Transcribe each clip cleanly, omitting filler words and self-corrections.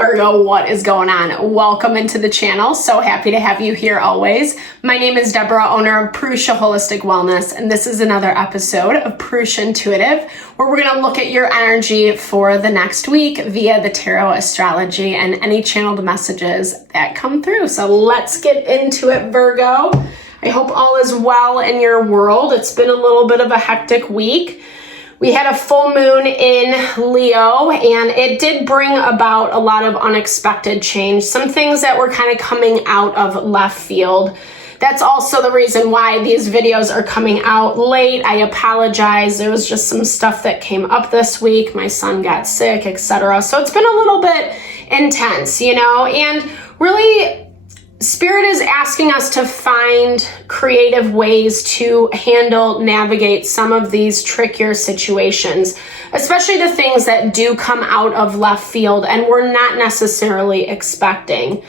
Virgo, what is going on? Welcome into the channel. So happy to have you here always. My name is Deborah, owner of Purusha Holistic Wellness, and this is another episode of Purusha Intuitive, where we're going to look at your energy for the next week via the tarot, astrology, and any channeled messages that come through. So let's get into it, Virgo. I hope all is well in your world. It's been a little bit of a hectic week. We had a full moon in Leo, and it did bring about a lot of unexpected change. Some things that were kind of coming out of left field. That's also the reason why these videos are coming out late. I apologize. There was just some stuff that came up this week. My son got sick, etc. So it's been a little bit intense, you know, and really Spirit is asking us to find creative ways to navigate some of these trickier situations, especially the things that do come out of left field and we're not necessarily expecting.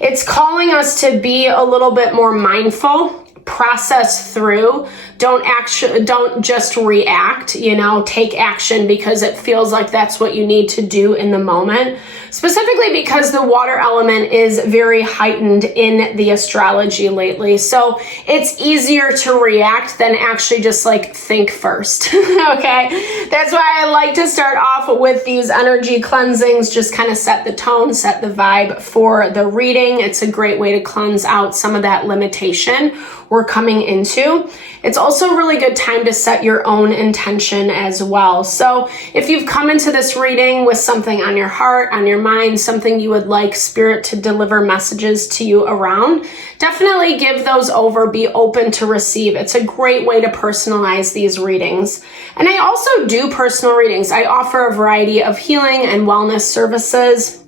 It's calling us to be a little bit more mindful, process through, don't just react, you know, take action because it feels like that's what you need to do in the moment. Specifically because the water element is very heightened in the astrology lately. So it's easier to react than actually just like think first. Okay. That's why I like to start off with these energy cleansings, just kind of set the tone, set the vibe for the reading. It's a great way to cleanse out some of that limitation we're coming into. It's also a really good time to set your own intention as well. So if you've come into this reading with something on your heart, on your mind, something you would like Spirit to deliver messages to you around, definitely give those over, be open to receive. It's a great way to personalize these readings. And I also do personal readings. I offer a variety of healing and wellness services.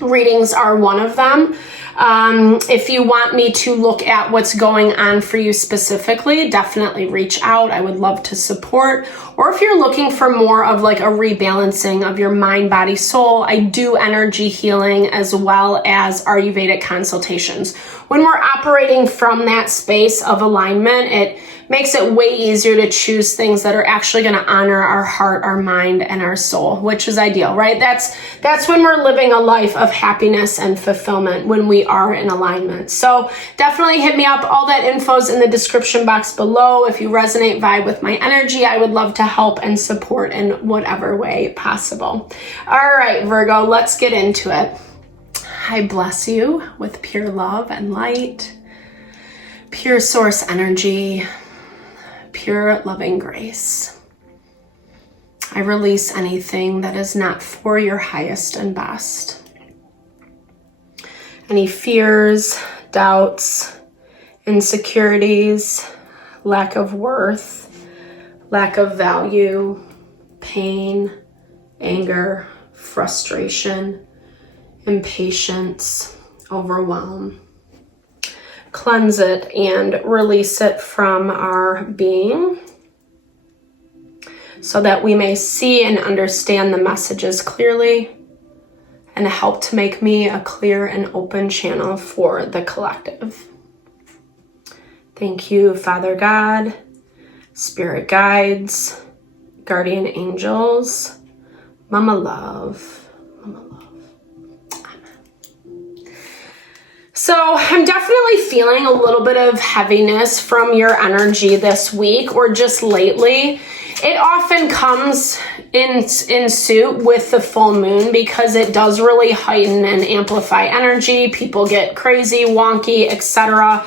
Readings are one of them. If you want me to look at what's going on for you specifically, definitely reach out. I would love to support. Or if you're looking for more of like a rebalancing of your mind, body, soul, I do energy healing as well as Ayurvedic consultations. When we're operating from that space of alignment, it makes it way easier to choose things that are actually going to honor our heart, our mind, and our soul, which is ideal, right? That's when we're living a life of happiness and fulfillment, when we are in alignment. So definitely hit me up. All that info's in the description box below. If you resonate, vibe with my energy, I would love to help and support in whatever way possible. All right, Virgo, let's get into it. I bless you with pure love and light, pure source energy, pure loving grace. I release anything that is not for your highest and best. Any fears, doubts, insecurities, lack of worth, lack of value, pain, anger, frustration, impatience, overwhelm. Cleanse it and release it from our being so that we may see and understand the messages clearly and help to make me a clear and open channel for the collective. Thank you, Father God, Spirit guides, guardian angels, Mama Love. So I'm definitely feeling a little bit of heaviness from your energy this week or just lately. It often comes in suit with the full moon because it does really heighten and amplify energy. People get crazy, wonky, etc.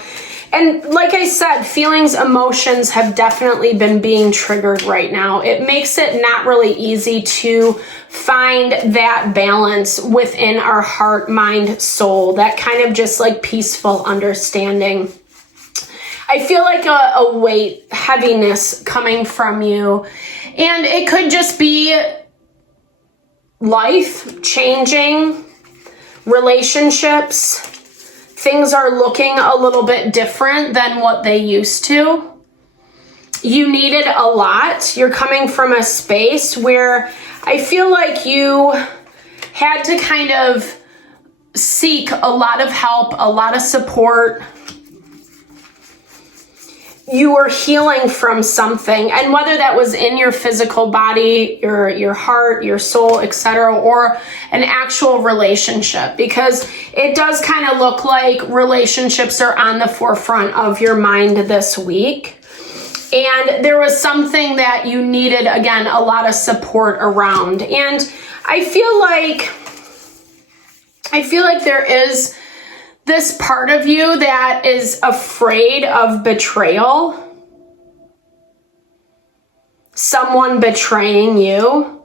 And like I said, feelings, emotions have definitely been being triggered right now. It makes it not really easy to find that balance within our heart, mind, soul, that kind of just like peaceful understanding. I feel like a weight, heaviness coming from you. And it could just be life changing, relationships. Things are looking a little bit different than what they used to. You needed a lot. You're coming from a space where I feel like you had to kind of seek a lot of help, a lot of support. you were healing from something, and whether that was in your physical body, your heart, your soul, etc., or an actual relationship, because it does kind of look like relationships are on the forefront of your mind this week. And there was something that you needed, again, a lot of support around. And I feel like there is this part of you that is afraid of betrayal. Someone betraying you.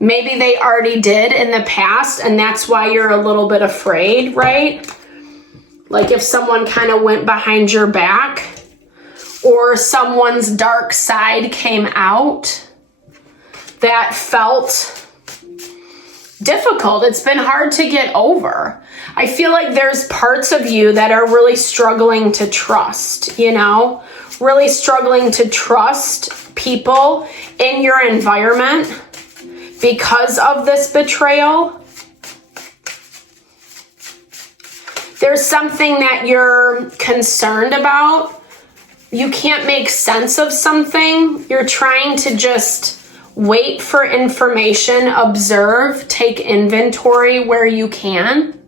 Maybe they already did in the past, and that's why you're a little bit afraid, right? Like if someone kind of went behind your back, or someone's dark side came out that felt difficult. It's been hard to get over. I feel like there's parts of you that are really struggling to trust, really struggling to trust people in your environment because of this betrayal. There's something that you're concerned about. You can't make sense of something. You're trying to just wait for information, observe, take inventory where you can.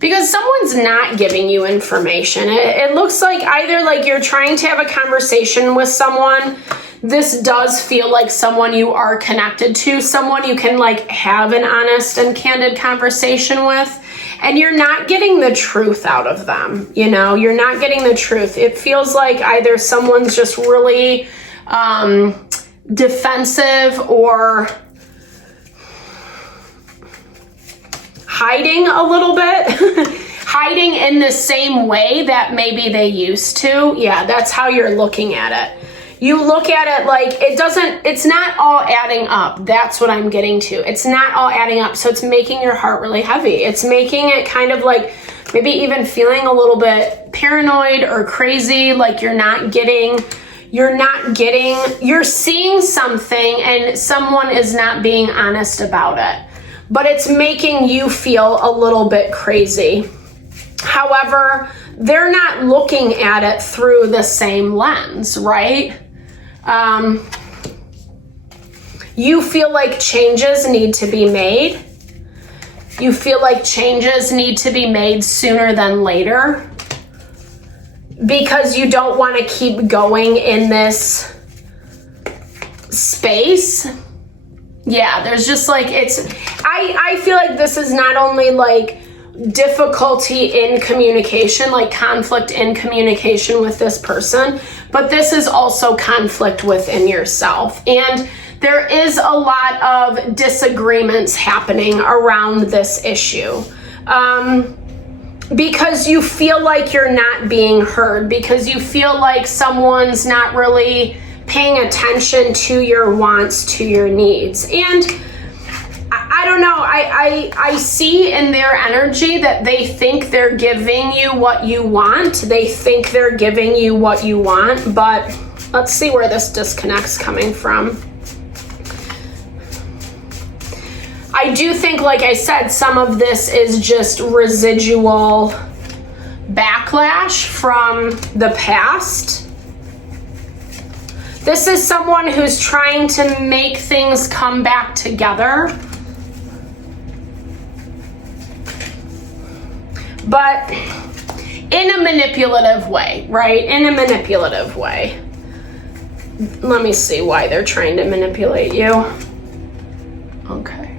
Because someone's not giving you information. It looks like either like you're trying to have a conversation with someone. This does feel like someone you are connected to, someone you can like have an honest and candid conversation with. And you're not getting the truth out of them, you're not getting the truth. It feels like either someone's just really defensive or hiding a little bit, hiding in the same way that maybe they used to. Yeah, that's how you're looking at it. You look at it like it's not all adding up. That's what I'm getting to. It's not all adding up. So it's making your heart really heavy. It's making it kind of like maybe even feeling a little bit paranoid or crazy, like you're seeing something and someone is not being honest about it. But it's making you feel a little bit crazy. However, they're not looking at it through the same lens, right? You feel like changes need to be made. You feel like changes need to be made sooner than later because you don't want to keep going in this space. Yeah, there's just like, I feel like this is not only like difficulty in communication, like conflict in communication with this person, but this is also conflict within yourself. And there is a lot of disagreements happening around this issue. Because you feel like you're not being heard, because you feel like someone's not really paying attention to your wants, to your needs. And I don't know, I see in their energy that they think they're giving you what you want. They think they're giving you what you want, but let's see where this disconnect's coming from. I do think, like I said, some of this is just residual backlash from the past. This is someone who's trying to make things come back together. But in a manipulative way, right? In a manipulative way. Let me see why they're trying to manipulate you. Okay.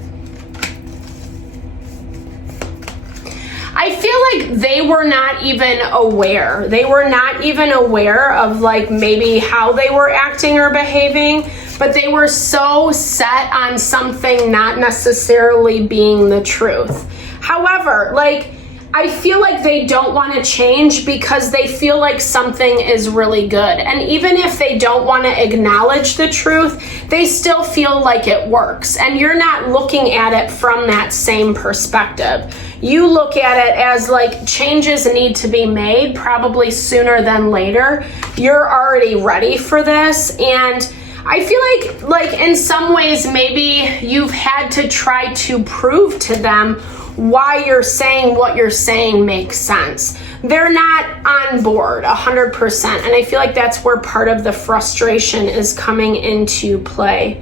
I feel like they were not even aware. They were not even aware of like maybe how they were acting or behaving, but they were so set on something not necessarily being the truth. However, like, I feel like they don't want to change because they feel like something is really good. And even if they don't want to acknowledge the truth, they still feel like it works. And you're not looking at it from that same perspective. You look at it as like changes need to be made probably sooner than later. You're already ready for this. And I feel like in some ways, maybe you've had to try to prove to them why you're saying what you're saying makes sense. They're not on board 100%. And I feel like that's where part of the frustration is coming into play.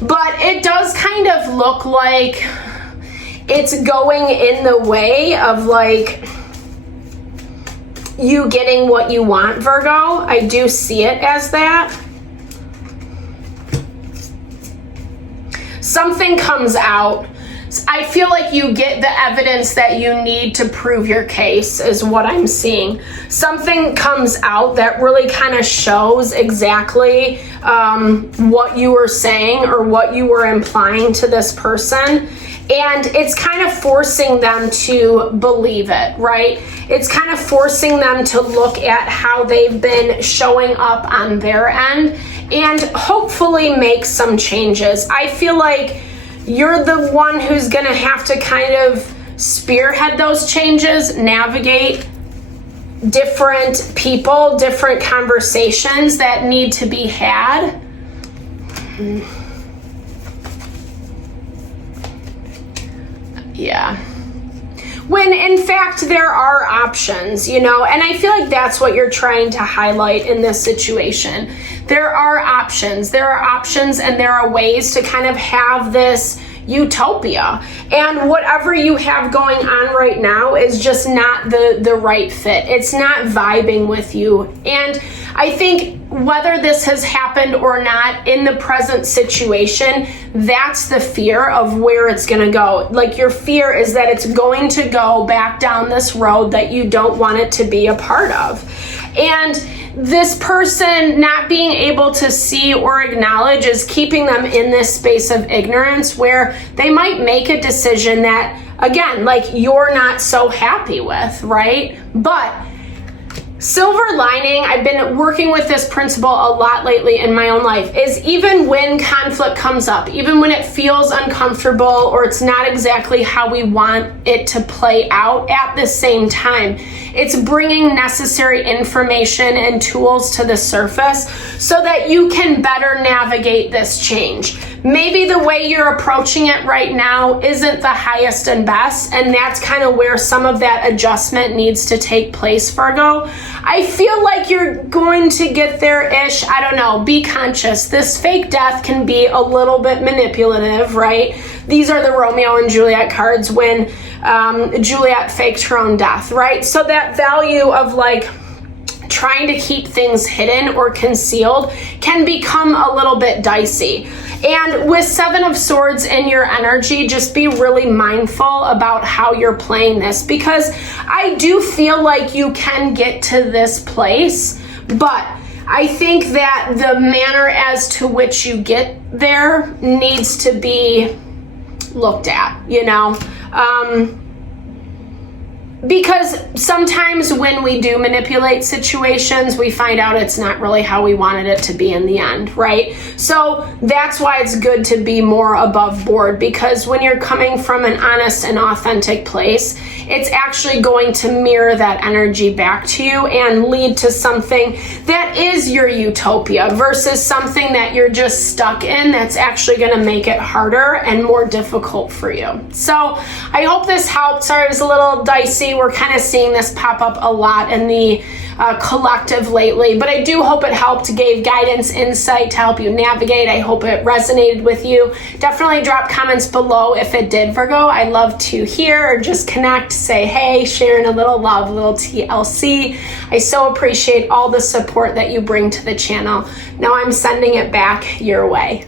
But it does kind of look like it's going in the way of like you getting what you want, Virgo. I do see it as that. Something comes out. I feel like you get the evidence that you need to prove your case is what I'm seeing. Something comes out that really kind of shows exactly what you were saying or what you were implying to this person. And it's kind of forcing them to believe it, right? It's kind of forcing them to look at how they've been showing up on their end and hopefully make some changes. I feel like you're the one who's going to have to kind of spearhead those changes, navigate different people, different conversations that need to be had. Yeah. When in fact there are options, you know, and I feel like that's what you're trying to highlight in this situation. There are options. There are options and there are ways to kind of have this utopia. And whatever you have going on right now is just not the right fit. It's not vibing with you. And I think whether this has happened or not in the present situation, that's the fear of where it's going to go. Like your fear is that it's going to go back down this road that you don't want it to be a part of. And this person not being able to see or acknowledge is keeping them in this space of ignorance where they might make a decision that, again, like you're not so happy with, right? But silver lining, I've been working with this principle a lot lately in my own life, is even when conflict comes up, even when it feels uncomfortable or it's not exactly how we want it to play out at the same time, it's bringing necessary information and tools to the surface so that you can better navigate this change. Maybe the way you're approaching it right now isn't the highest and best, and that's kind of where some of that adjustment needs to take place, Virgo. I feel like you're going to get there-ish. I don't know. Be conscious. This fake death can be a little bit manipulative, right? These are the Romeo and Juliet cards when Juliet faked her own death, right? So that value of like trying to keep things hidden or concealed can become a little bit dicey. And with Seven of Swords in your energy, just be really mindful about how you're playing this, because I do feel like you can get to this place, but I think that the manner as to which you get there needs to be looked at, you know? Because sometimes when we do manipulate situations, we find out it's not really how we wanted it to be in the end, right? So that's why it's good to be more above board, because when you're coming from an honest and authentic place, it's actually going to mirror that energy back to you and lead to something that is your utopia versus something that you're just stuck in that's actually going to make it harder and more difficult for you. So I hope this helped. Sorry, it was a little dicey. We're kind of seeing this pop up a lot in the collective lately, but I do hope it helped, gave guidance, insight to help you navigate. I hope it resonated with you. Definitely drop comments below if it did, Virgo. I'd love to hear or just connect, say hey, sharing a little love, a little TLC. I so appreciate all the support that you bring to the channel. Now I'm sending it back your way.